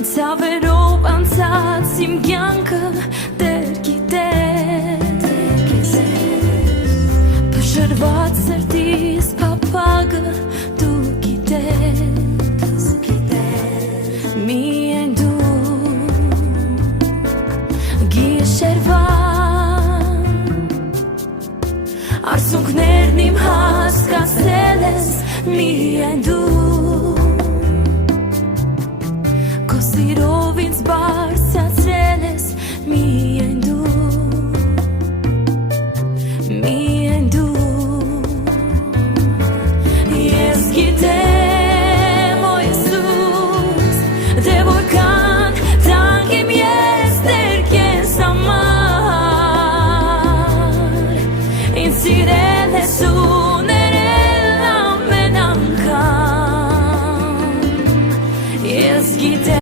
Ցավերով անցած իմ կյանքը Տեր գիտես Փշրված սրտիս փափագը դու գիտես Միայն դու գիշերվա Արցունքներն իմ հասկացել ես Միայն դու